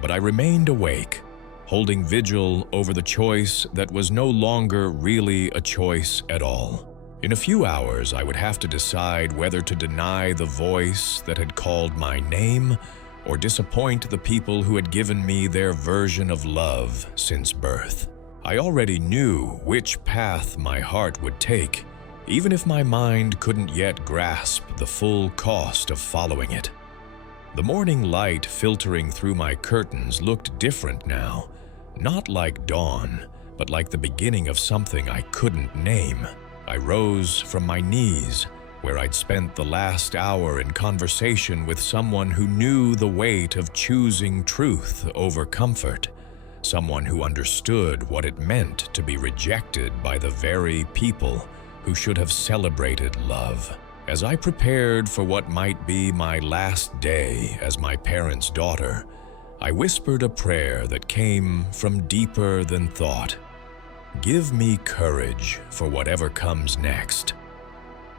but I remained awake, holding vigil over the choice that was no longer really a choice at all. In a few hours, I would have to decide whether to deny the voice that had called my name or disappoint the people who had given me their version of love since birth. I already knew which path my heart would take, even if my mind couldn't yet grasp the full cost of following it. The morning light filtering through my curtains looked different now, not like dawn, but like the beginning of something I couldn't name. I rose from my knees, where I'd spent the last hour in conversation with someone who knew the weight of choosing truth over comfort, someone who understood what it meant to be rejected by the very people who should have celebrated love. As I prepared for what might be my last day as my parents' daughter, I whispered a prayer that came from deeper than thought. Give me courage for whatever comes next.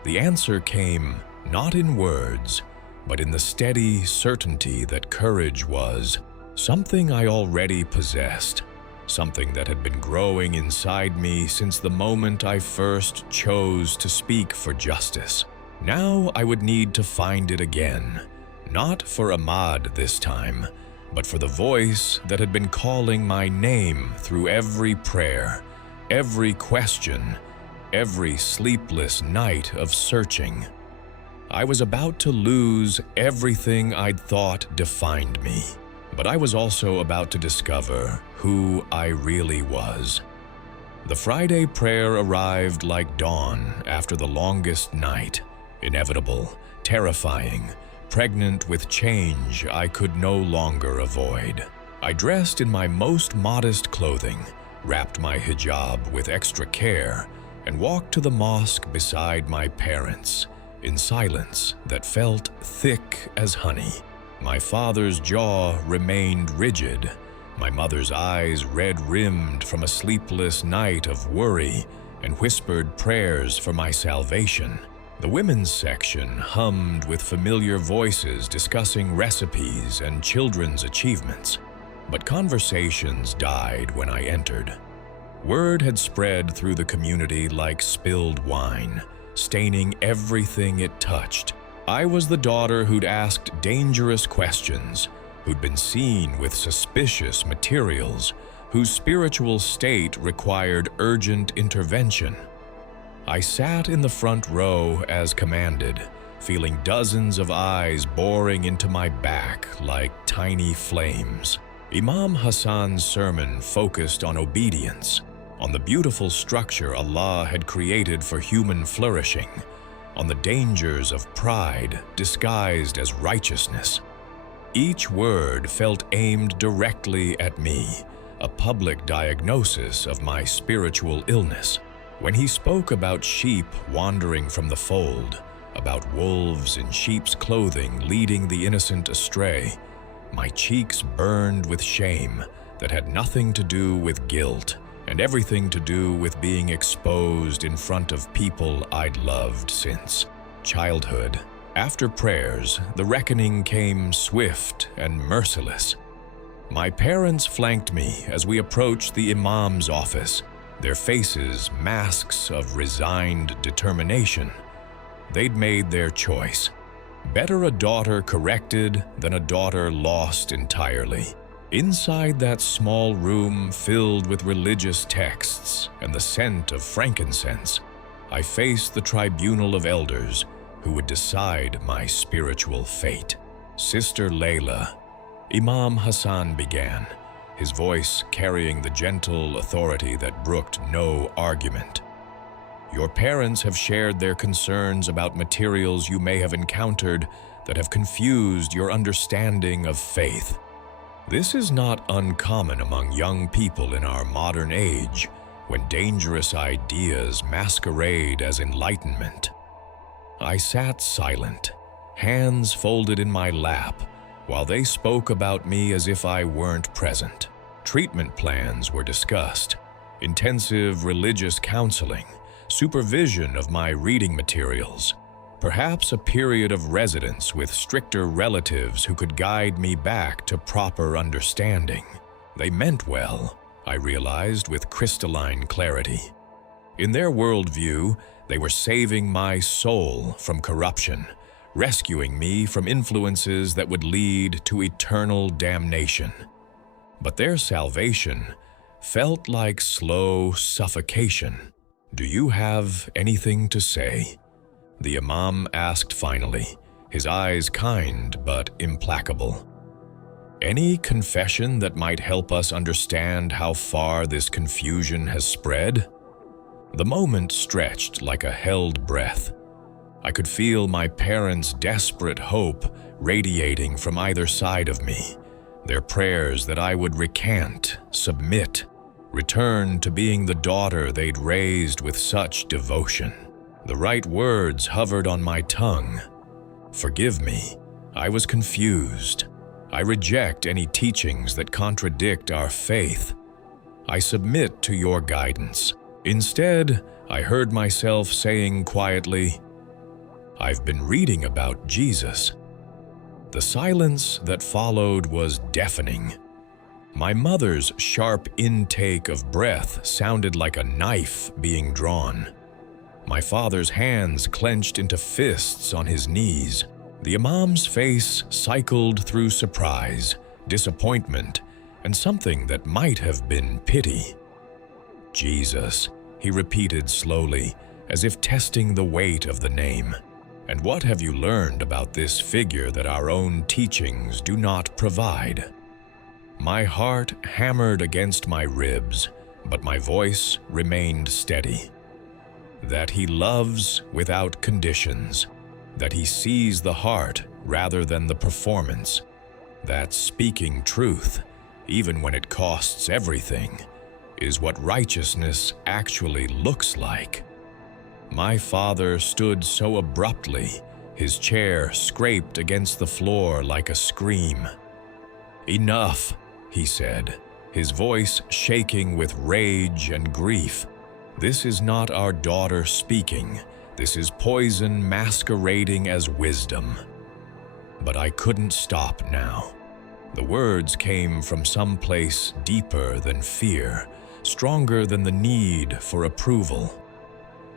The answer came not in words, but in the steady certainty that courage was something I already possessed, something that had been growing inside me since the moment I first chose to speak for justice. Now I would need to find it again, not for Ahmad this time, but for the voice that had been calling my name through every prayer, every question, every sleepless night of searching. I was about to lose everything I'd thought defined me, but I was also about to discover who I really was. The Friday prayer arrived like dawn after the longest night, inevitable, terrifying, pregnant with change I could no longer avoid. I dressed in my most modest clothing, wrapped my hijab with extra care, and walked to the mosque beside my parents, in silence that felt thick as honey. My father's jaw remained rigid, my mother's eyes red-rimmed from a sleepless night of worry and whispered prayers for my salvation. The women's section hummed with familiar voices discussing recipes and children's achievements, but conversations died when I entered. Word had spread through the community like spilled wine, staining everything it touched. I was the daughter who'd asked dangerous questions, who'd been seen with suspicious materials, whose spiritual state required urgent intervention. I sat in the front row as commanded, feeling dozens of eyes boring into my back like tiny flames. Imam Hassan's sermon focused on obedience, on the beautiful structure Allah had created for human flourishing, on the dangers of pride disguised as righteousness. Each word felt aimed directly at me, a public diagnosis of my spiritual illness. When he spoke about sheep wandering from the fold, about wolves in sheep's clothing leading the innocent astray, my cheeks burned with shame that had nothing to do with guilt and everything to do with being exposed in front of people I'd loved since childhood. After prayers, the reckoning came swift and merciless. My parents flanked me as we approached the imam's office, their faces masks of resigned determination. They'd made their choice. Better a daughter corrected than a daughter lost entirely. Inside that small room filled with religious texts and the scent of frankincense, I faced the tribunal of elders who would decide my spiritual fate. Sister Layla, Imam Hassan began, his voice carrying the gentle authority that brooked no argument. Your parents have shared their concerns about materials you may have encountered that have confused your understanding of faith. This is not uncommon among young people in our modern age, when dangerous ideas masquerade as enlightenment. I sat silent, hands folded in my lap, while they spoke about me as if I weren't present. Treatment plans were discussed, intensive religious counseling, supervision of my reading materials, perhaps a period of residence with stricter relatives who could guide me back to proper understanding. They meant well, I realized with crystalline clarity. In their worldview, they were saving my soul from corruption, rescuing me from influences that would lead to eternal damnation. But their salvation felt like slow suffocation. "Do you have anything to say?" the Imam asked finally, his eyes kind but implacable. "Any confession that might help us understand how far this confusion has spread?" The moment stretched like a held breath. I could feel my parents' desperate hope radiating from either side of me, their prayers that I would recant, submit, return to being the daughter they'd raised with such devotion. The right words hovered on my tongue. "Forgive me, I was confused. I reject any teachings that contradict our faith. I submit to your guidance." Instead, I heard myself saying quietly, "I've been reading about Jesus." The silence that followed was deafening. My mother's sharp intake of breath sounded like a knife being drawn. My father's hands clenched into fists on his knees. The Imam's face cycled through surprise, disappointment, and something that might have been pity. "Jesus," he repeated slowly, as if testing the weight of the name. "And what have you learned about this figure that our own teachings do not provide?" My heart hammered against my ribs, but my voice remained steady. "That he loves without conditions, that he sees the heart rather than the performance, that speaking truth, even when it costs everything, is what righteousness actually looks like." My father stood so abruptly, his chair scraped against the floor like a scream. "Enough," he said, his voice shaking with rage and grief. "This is not our daughter speaking. This is poison masquerading as wisdom." But I couldn't stop now. The words came from some place deeper than fear, stronger than the need for approval.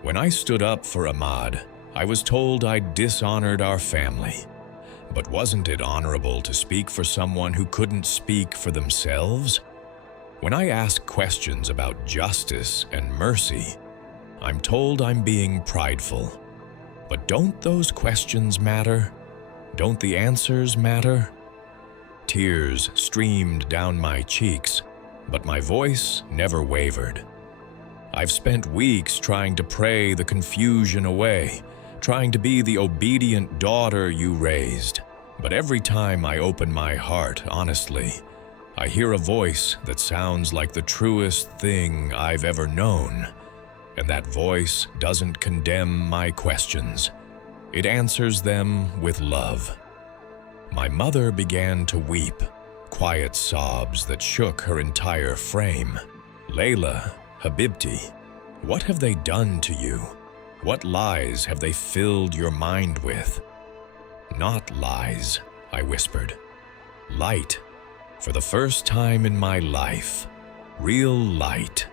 When I stood up for Ahmad, I was told I'd dishonored our family. But wasn't it honorable to speak for someone who couldn't speak for themselves? When I ask questions about justice and mercy, I'm told I'm being prideful. But don't those questions matter? Don't the answers matter? Tears streamed down my cheeks, but my voice never wavered. I've spent weeks trying to pray the confusion away, trying to be the obedient daughter you raised. But every time I open my heart honestly, I hear a voice that sounds like the truest thing I've ever known. And that voice doesn't condemn my questions. It answers them with love. My mother began to weep, quiet sobs that shook her entire frame. "Layla, Habibti, what have they done to you? What lies have they filled your mind with?" "Not lies," I whispered. "Light. For the first time in my life. Real light."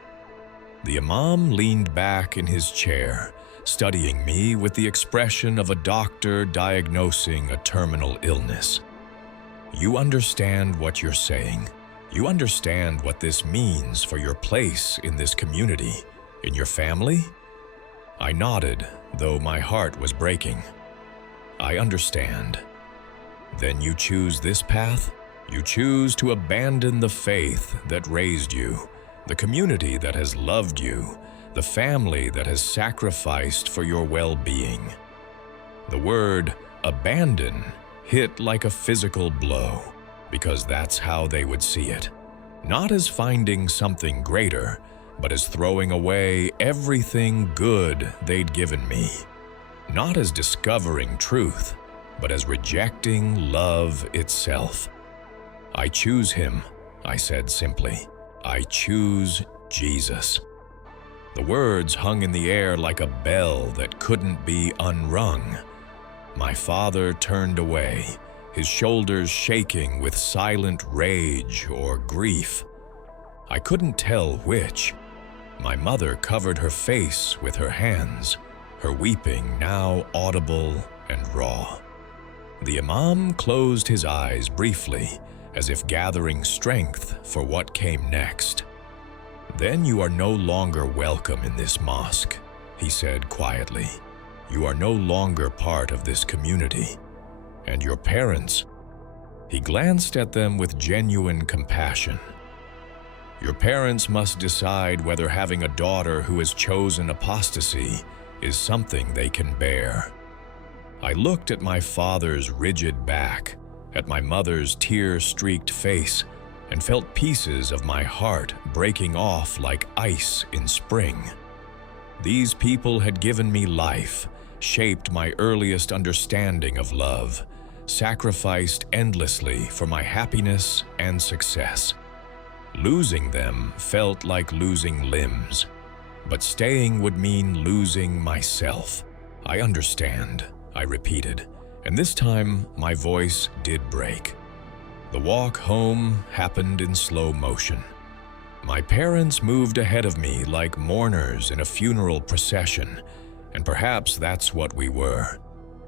The Imam leaned back in his chair, studying me with the expression of a doctor diagnosing a terminal illness. "You understand what you're saying. You understand what this means for your place in this community, in your family?" I nodded, though my heart was breaking. "I understand." "Then you choose this path?" You choose to abandon the faith that raised you, the community that has loved you, the family that has sacrificed for your well-being. The word abandon hit like a physical blow, because that's how they would see it. Not as finding something greater, but as throwing away everything good they'd given me. Not as discovering truth, but as rejecting love itself. I choose him, I said simply. I choose Jesus. The words hung in the air like a bell that couldn't be unrung. My father turned away, his shoulders shaking with silent rage or grief. I couldn't tell which. My mother covered her face with her hands, her weeping now audible and raw. The imam closed his eyes briefly, as if gathering strength for what came next. "Then you are no longer welcome in this mosque," he said quietly. "You are no longer part of this community. And your parents," he glanced at them with genuine compassion. "Your parents must decide whether having a daughter who has chosen apostasy is something they can bear." I looked at my father's rigid back, at my mother's tear-streaked face, and felt pieces of my heart breaking off like ice in spring. These people had given me life, shaped my earliest understanding of love, sacrificed endlessly for my happiness and success. Losing them felt like losing limbs, but staying would mean losing myself. "I understand," I repeated, and this time my voice did break. The walk home happened in slow motion. My parents moved ahead of me like mourners in a funeral procession, and perhaps that's what we were.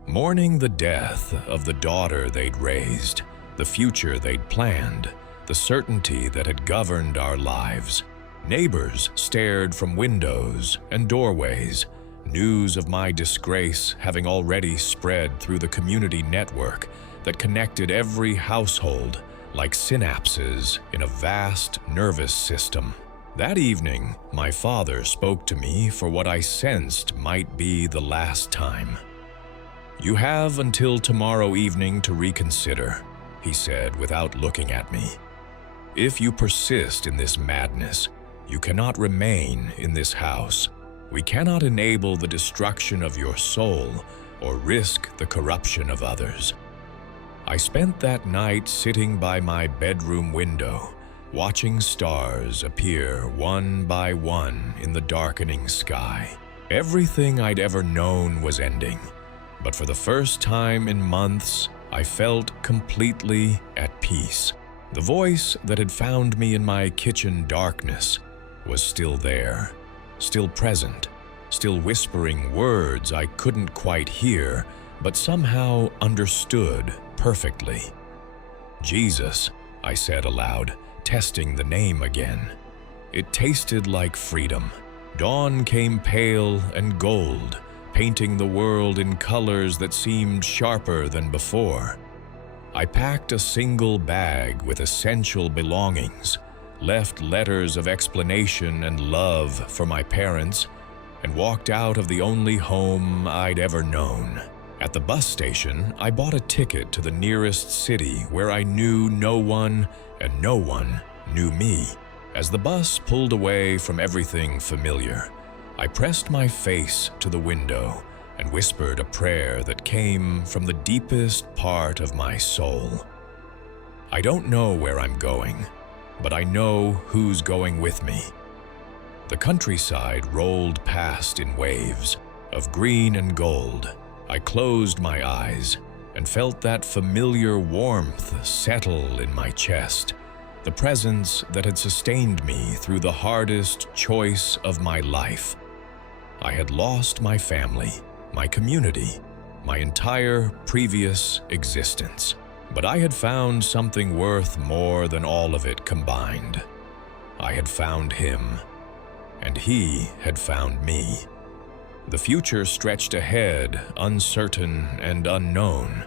Mourning the death of the daughter they'd raised, the future they'd planned, the certainty that had governed our lives. Neighbors stared from windows and doorways, news of my disgrace having already spread through the community network that connected every household like synapses in a vast nervous system. That evening, my father spoke to me for what I sensed might be the last time. "You have until tomorrow evening to reconsider," he said without looking at me. "If you persist in this madness, you cannot remain in this house. We cannot enable the destruction of your soul or risk the corruption of others." I spent that night sitting by my bedroom window, watching stars appear one by one in the darkening sky. Everything I'd ever known was ending, but for the first time in months, I felt completely at peace. The voice that had found me in my kitchen darkness was still there, still present, still whispering words I couldn't quite hear, but somehow understood perfectly. "Jesus," I said aloud, testing the name again. It tasted like freedom. Dawn came pale and gold, painting the world in colors that seemed sharper than before. I packed a single bag with essential belongings, left letters of explanation and love for my parents, and walked out of the only home I'd ever known. At the bus station, I bought a ticket to the nearest city where I knew no one and no one knew me. As the bus pulled away from everything familiar, I pressed my face to the window and whispered a prayer that came from the deepest part of my soul. I don't know where I'm going, but I know who's going with me. The countryside rolled past in waves of green and gold. I closed my eyes and felt that familiar warmth settle in my chest, the presence that had sustained me through the hardest choice of my life. I had lost my family, my community, my entire previous existence, but I had found something worth more than all of it combined. I had found him, and he had found me. The future stretched ahead, uncertain and unknown,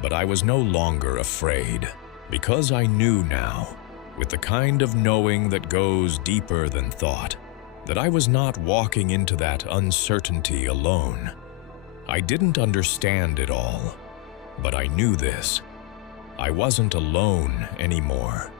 but I was no longer afraid. Because I knew now, with the kind of knowing that goes deeper than thought, that I was not walking into that uncertainty alone. I didn't understand it all, but I knew this. I wasn't alone anymore.